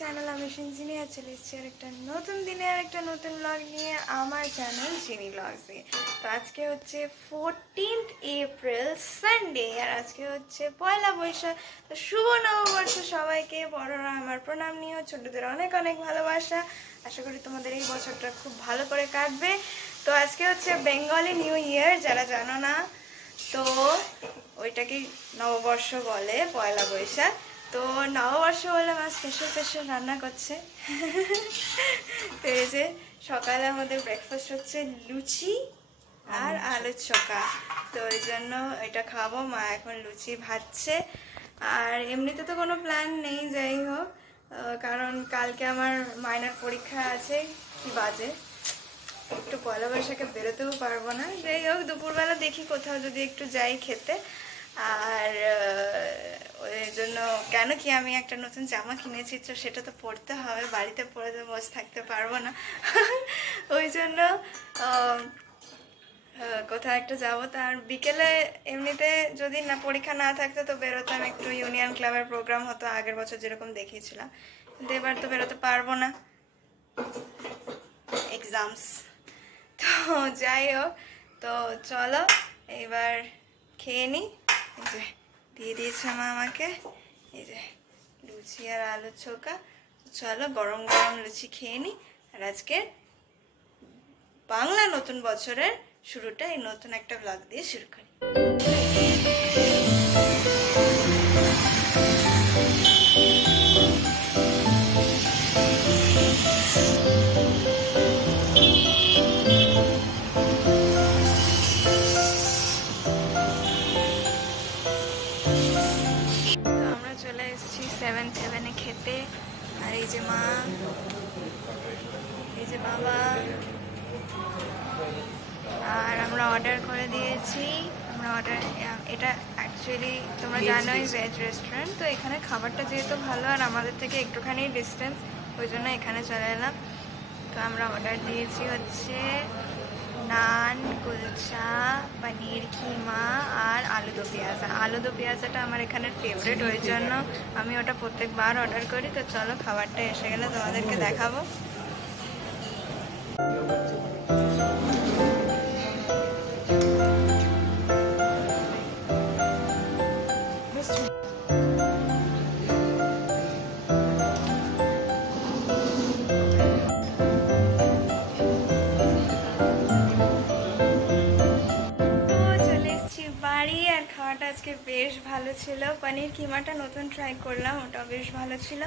Channel আমি সিনজিনি আর চলে এসেছি আর একটা নতুন দিনে আর একটা নতুন ব্লগ নিয়ে আমার চ্যানেল জিনি ব্লগসে। তো আজকে হচ্ছে 14th এপ্রিল সানডে আর আজকে হচ্ছে পয়লা বৈশাখ। তো শুভ নববর্ষ সবাইকে, বড়রা আমার প্রণাম নিও, ছোটদের অনেক অনেক ভালোবাসা। আশা করি তোমাদের এই বছরটা খুব ভালো করে কাটবে। তো আজকে হচ্ছে বেঙ্গলি নিউ ইয়ার, যারা জানো না তো ওইটাকে নববর্ষ বলে, পয়লা বৈশাখ। তো নববর্ষ বলে মা স্পেশাল স্পেশাল রান্না করছে। তো এই যে সকালে আমাদের ব্রেকফাস্ট হচ্ছে লুচি আর আলুর চোখা, তো ওই জন্য এটা খাবো। মা এখন লুচি ভাজছে। আর এমনিতে তো কোনো প্ল্যান নেই, যাই হোক, কারণ কালকে আমার মাইনার পরীক্ষা আছে। কি বাজে, একটু পয়লা বৈশাখে বেরোতেও পারবো না। যাই হোক, দুপুরবেলা দেখি কোথাও যদি একটু যাই খেতে। আর ওই জন্য কেন কি আমি একটা নতুন জামা কিনেছি, তো সেটা তো পরতে হবে, বাড়িতে পরে তো বসে থাকতে পারবো না। ওই জন্য কোথাও একটা যাবো। তার বিকেলে এমনিতে যদি না পরীক্ষা না থাকতো তো বেরোতাম, একটু ইউনিয়ন ক্লাবের প্রোগ্রাম হতো আগের বছর যেরকম দেখিয়েছিলাম, কিন্তু এবার তো বেরোতে পারবো না, এক্সামস। তো যাই হোক, তো চলো এবার খেয়ে নিই। এই যে দিয়ে দিয়েছে মা আমাকে, এই যে লুচি আর আলুর চোখা। চলো গরম গরম লুচি খেয়ে নিই। আর আজকে বাংলা নতুন বছরের শুরুটা এই নতুন একটা ব্লগ দিয়ে শুরু করি। সেভেন্থ হেভেনে খেতে। আর এই যে মা, এই যে বাবা, আর আমরা অর্ডার করে দিয়েছি। এটা অ্যাকচুয়ালি তোমরা জানোই ভেজ রেস্টুরেন্ট, তো এখানে খাবারটা যেহেতু ভালো আর আমাদের থেকে একটুখানি ডিস্টেন্স, ওই জন্য এখানে চলে এলাম। তো আমরা অর্ডার দিয়েছি হচ্ছে নান, কুলচা, পনির কিমা আর আলু দো পেঁয়াজা। আলু দো পেঁয়াজাটা আমার এখানের ফেভারিট, ওই জন্য আমি ওটা প্রত্যেকবার অর্ডার করি। তো চলো খাবারটা এসে গেলে তোমাদেরকে দেখাবো। খাওয়াটা আজকে বেশ ভালো ছিল। পনির কিমাটা নতুন ট্রাই করলাম, ওটাও বেশ ভালো ছিল।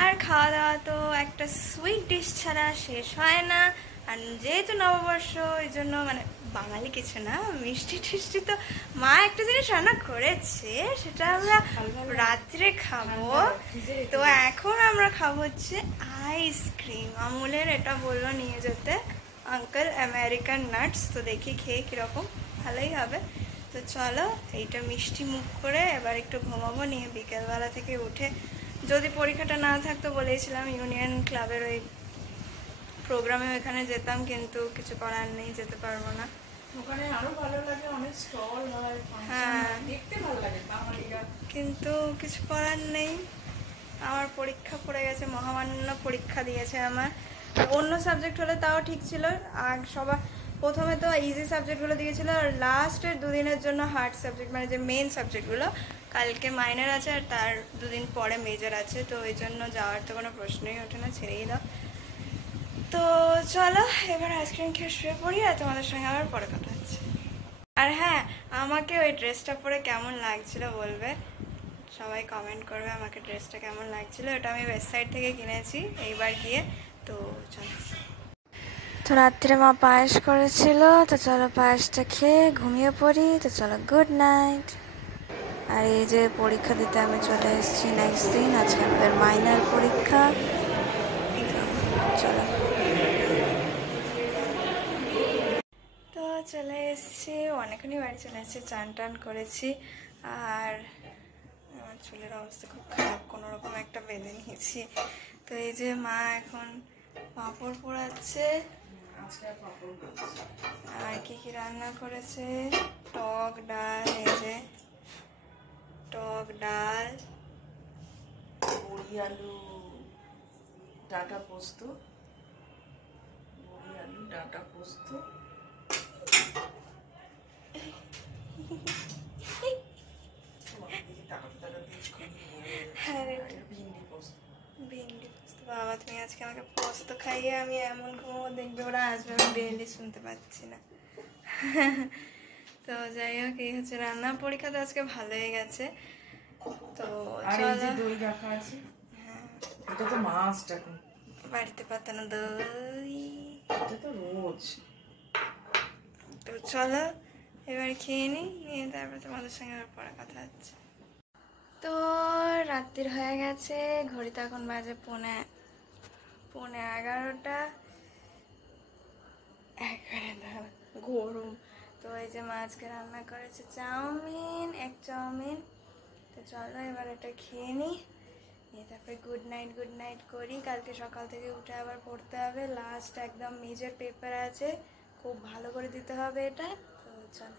আর খাওয়া দাওয়া তো একটা সুইট ডিশ ছাড়া শেষ হয় না। আর যেহেতু নববর্ষ, এই জন্য মানে বাঙালি কিছু না, মিষ্টি টিষ্টি তো মা একটা জিনিস রান্না করেছে, সেটা আমরা রাত্রে খাবো। তো এখন আমরা খাবো হচ্ছে আইসক্রিম আমুলের। এটা বললো নিয়ে যেতে আঙ্কেল, আমেরিকান নাটস। তো দেখি খেয়ে কিরকম, ভালোই হবে। তো চলো এইটা মিষ্টি মুখ করে এবার একটু ঘুমাবো, নিয়ে বিকেলবেলা থেকে উঠে যদি পরীক্ষাটা না থাকতো বলেছিলাম ইউনিয়ন ক্লাবের ওই প্রোগ্রামে ওখানে যেতাম, কিন্তু কিছু করার নেই, যেতে পারবো না। ওখানে আরো ভালো লাগে, অনেক স্টল হয়, হ্যাঁ দেখতে ভালো লাগে বাঙালিরা, কিন্তু কিছু করার নেই। আমার পরীক্ষা পড়ে গেছে, মহামান্য পরীক্ষা দিয়েছে আমার। অন্য সাবজেক্ট হলে তাও ঠিক ছিল, আর সবার প্রথমে তো ইজি সাবজেক্টগুলো দিয়েছিল, আর লাস্টের দুদিনের জন্য হার্ড সাবজেক্ট, মানে যে মেন সাবজেক্টগুলো। কালকে মাইনর আছে আর তার দুদিন পরে মেজর আছে, তো ওই জন্য যাওয়ার তো কোনো প্রশ্নই ওঠে না, ছেড়েই দাও। তো চলো এবার আইসক্রিম খেয়ে শুয়ে পড়ি, আর তোমাদের সঙ্গে আবার পরে কথা হচ্ছে। আর হ্যাঁ, আমাকে ওই ড্রেসটা পরে কেমন লাগছিল বলবে, সবাই কমেন্ট করবে আমাকে ড্রেসটা কেমন লাগছিল। এটা আমি ওয়েবসাইট থেকে কিনেছি এইবার গিয়ে। তো চলো, তো রাত্রে মা পায়েস করেছিল, তো চলো পায়েসটা খেয়ে ঘুমিয়ে পড়ি। তো চলো গুড নাইট। আর এই যে পরীক্ষা দিতে আমি চলে এসেছি নেক্সট দিন, আজকে আমাদের মাইনার পরীক্ষা। চলো, তো চলে এসেছি, অনেকক্ষণই বাড়ি চলে এসেছি, চান টান করেছি। আর আমার চুলের অবস্থা খুব খারাপ, কোনো রকম একটা বেঁধে নিয়েছি। তো এই যে মা এখন পাঁপড় পোড়াচ্ছে। আর কি কি রান্না করেছে, টক ডাল, এই যে টক ডাল, বড়ি আলু, ডাটা পোস্ত, বড়ি আলু ডাটা পোস্ত, ভিন্ডি পোস্ত। ভিন্ডি পোস্ত, বাবা তুমি আজকে আমাকে পোস্ত খাইয়ে আমি এমন ঘুমো, দেখবে ওরা আসবে আমি বেরলি শুনতে পাচ্ছি না। তো যাই হোক, এই হচ্ছে রান্না। পরীক্ষা তো আজকে ভালোই গেছে। তো আর এই যে চলো, দই রাখা আছে, হ্যাঁ এটা তো মাস্ট এখন, বাড়িতে পাতানো দই। এটা তো রোজ। তো চলো এবার খেয়ে নিই, নিয়ে তারপর তোমাদের সঙ্গে আবার পরে কথা হচ্ছে। তো রাত্রির হয়ে গেছে, ঘড়িতে এখন বাজে পৌনে 11টা। একবারে গরম। তো এই যে মা আজকে রান্না করেছে চাউমিন, এক চাউমিন। তো চলো এবার এটা খেয়ে নিই, নিয়ে তারপরে গুড নাইট করি। কালকে সকাল থেকে উঠে আবার পড়তে হবে, লাস্ট একদম মেজর পেপার আছে, খুব ভালো করে দিতে হবে এটা। তো চলো।